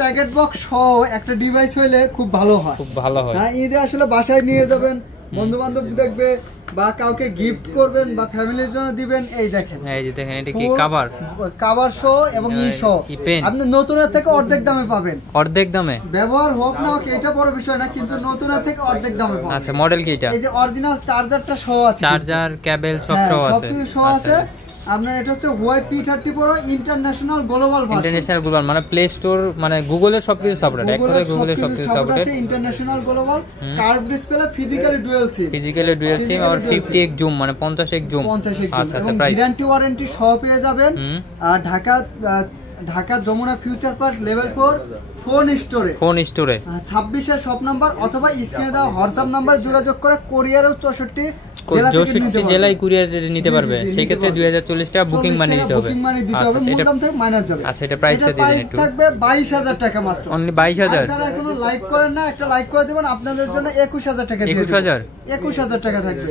Packet box সহ একটা device হইলে খুব ভালো হয়, খুব ভালো হয়। হ্যাঁ, ঈদে আসলে বাসায় নিয়ে যাবেন, বন্ধু বান্ধব দেখবে বা কাউকে গিফট করবেন বা ফ্যামিলির জন্য দিবেন। এই দেখেন, এই যে দেখেন, এটা কি কভার সহ এবং ই সহ আপনি নতুনের থেকে অর্ধেক দামে পাবেন। অর্ধেক দামে ব্যবহার হোক না হোক এটা বড় বিষয় না, কিন্তু নতুনের থেকে অর্ধেক দামে পাবেন। আচ্ছা, মডেল কি এটা? এই যে অরিজিনাল চার্জারটা সহ আছে, চার্জার কেবল সব সহ আছে, সবকিছু সহ আছে। আপনার এটা হচ্ছে ওয়াই P30 Pro international global version. International global মানে প্লে স্টোর মানে গুগলের সবকিছু সাপোর্ট, এক কথায় গুগলের সবকিছু সাপোর্ট আছে। International global curve display, physically dual SIM, আবার 50x জুম মানে 50x জুম। আচ্ছা আচ্ছা, প্রাইস গ্যারান্টি ওয়ারেন্টি সহ পেয়ে যাবেন। আর Dhaka Jamuna future park level 4 phone স্টোরে 26 এর শপ নাম্বার অথবা স্ক্রিনে দেওয়া হোয়াটসঅ্যাপ নাম্বার যোগাযোগ করে কুরিয়ারও 64 জেলায় কুরিয়ার নিতে পারবে। সেই ক্ষেত্রে 2040 টাকা বুকিং মানি দিতে হবে। মূল দাম থেকে মাইনাস যাবে। আচ্ছা, এটা প্রাইসটা দিয়ে দেন একটু। থাকবে 22000 টাকা মাত্র, অনলি 22000। যারা এখনো লাইক করেন না, একটা লাইক করে দিবেন, আপনাদের জন্য 21000 টাকা দিয়ে 21000 টাকা থাকবে।